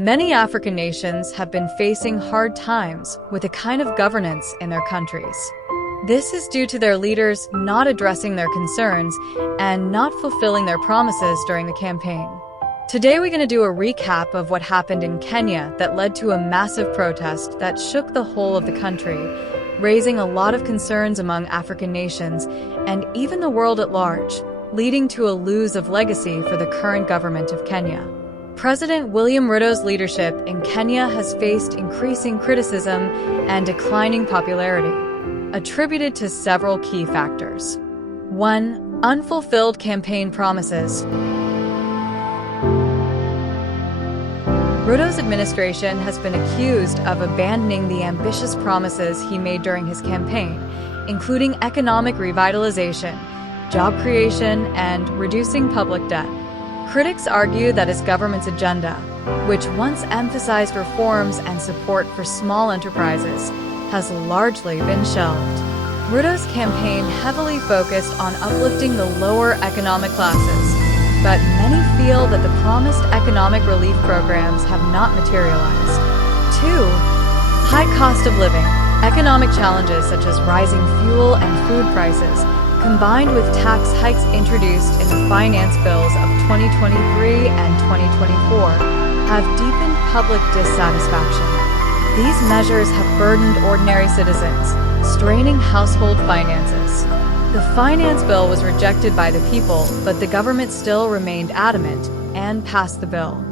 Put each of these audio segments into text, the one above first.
Many African nations have been facing hard times with a kind of governance in their countries. This is due to their leaders not addressing their concerns and not fulfilling their promises during the campaign. Today we're going to do a recap of what happened in Kenya that led to a massive protest that shook the whole of the country, raising a lot of concerns among African nations and even the world at large, leading to a lose of legacy for the current government of Kenya. President William Ruto's leadership in Kenya has faced increasing criticism and declining popularity, attributed to several key factors. 1. Unfulfilled campaign promises. Ruto's administration has been accused of abandoning the ambitious promises he made during his campaign, including economic revitalization, job creation, and reducing public debt. Critics argue that his government's agenda, which once emphasized reforms and support for small enterprises, has largely been shelved. Ruto's campaign heavily focused on uplifting the lower economic classes, but many feel that the promised economic relief programs have not materialized. 2. High cost of living. Economic challenges such as rising fuel and food prices, combined with tax hikes introduced in the finance bills of 2023 and 2024, have deepened public dissatisfaction. These measures have burdened ordinary citizens, straining household finances. The finance bill was rejected by the people, but the government still remained adamant and passed the bill.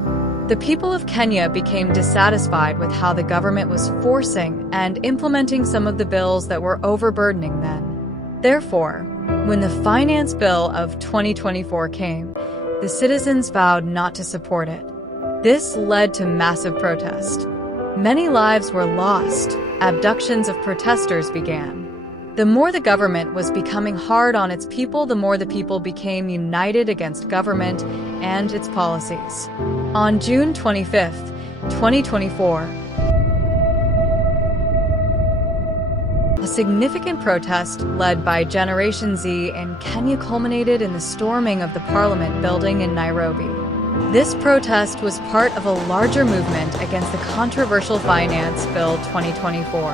The people of Kenya became dissatisfied with how the government was forcing and implementing some of the bills that were overburdening them. Therefore, when the finance bill of 2024 came, the citizens vowed not to support it. This led to massive protest. Many lives were lost. Abductions of protesters began. The more the government was becoming hard on its people, the more the people became united against government and its policies. On June 25, 2024, a significant protest led by Generation Z in Kenya culminated in the storming of the Parliament building in Nairobi. This protest was part of a larger movement against the controversial Finance Bill 2024.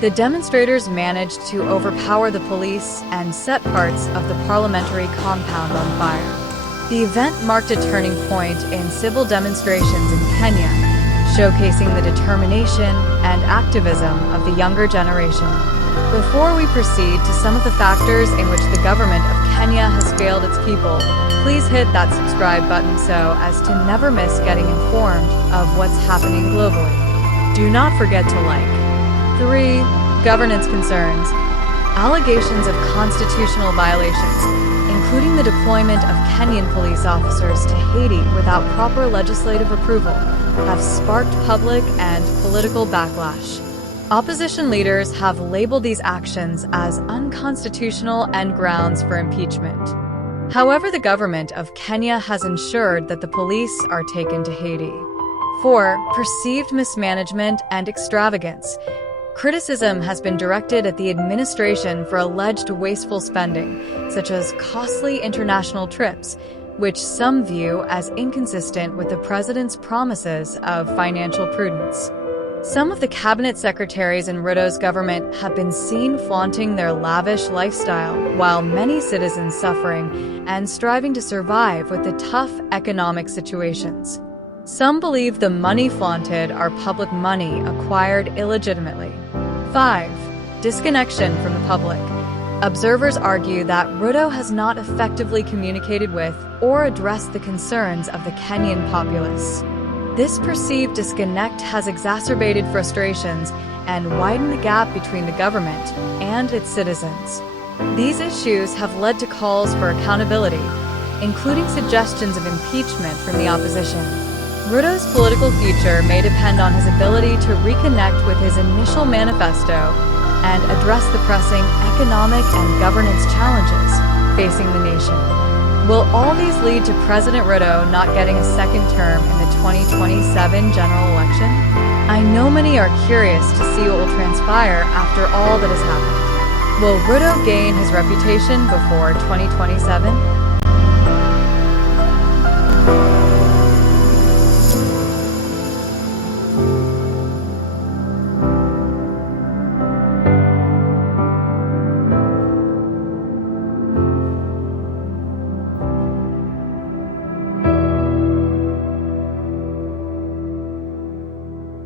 The demonstrators managed to overpower the police and set parts of the parliamentary compound on fire. The event marked a turning point in civil demonstrations in Kenya, showcasing the determination and activism of the younger generation. Before we proceed to some of the factors in which the government of Kenya has failed its people, please hit that subscribe button so as to never miss getting informed of what's happening globally. Do not forget to like. 3. Governance concerns. Allegations of constitutional violations, including the deployment of Kenyan police officers to Haiti without proper legislative approval, have sparked public and political backlash. Opposition leaders have labeled these actions as unconstitutional and grounds for impeachment. However, the government of Kenya has ensured that the police are taken to Haiti. 4. Perceived mismanagement and extravagance. Criticism has been directed at the administration for alleged wasteful spending, such as costly international trips, which some view as inconsistent with the president's promises of financial prudence. Some of the cabinet secretaries in Ruto's government have been seen flaunting their lavish lifestyle, while many citizens suffering and striving to survive with the tough economic situations. Some believe the money flaunted are public money acquired illegitimately. 5. Disconnection from the public. Observers argue that Ruto has not effectively communicated with or addressed the concerns of the Kenyan populace. This perceived disconnect has exacerbated frustrations and widened the gap between the government and its citizens. These issues have led to calls for accountability, including suggestions of impeachment from the opposition. Ruto's political future may depend on his ability to reconnect with his initial manifesto and address the pressing economic and governance challenges facing the nation. Will all these lead to President Ruto not getting a second term in the 2027 general election? I know many are curious to see what will transpire after all that has happened. Will Ruto gain his reputation before 2027?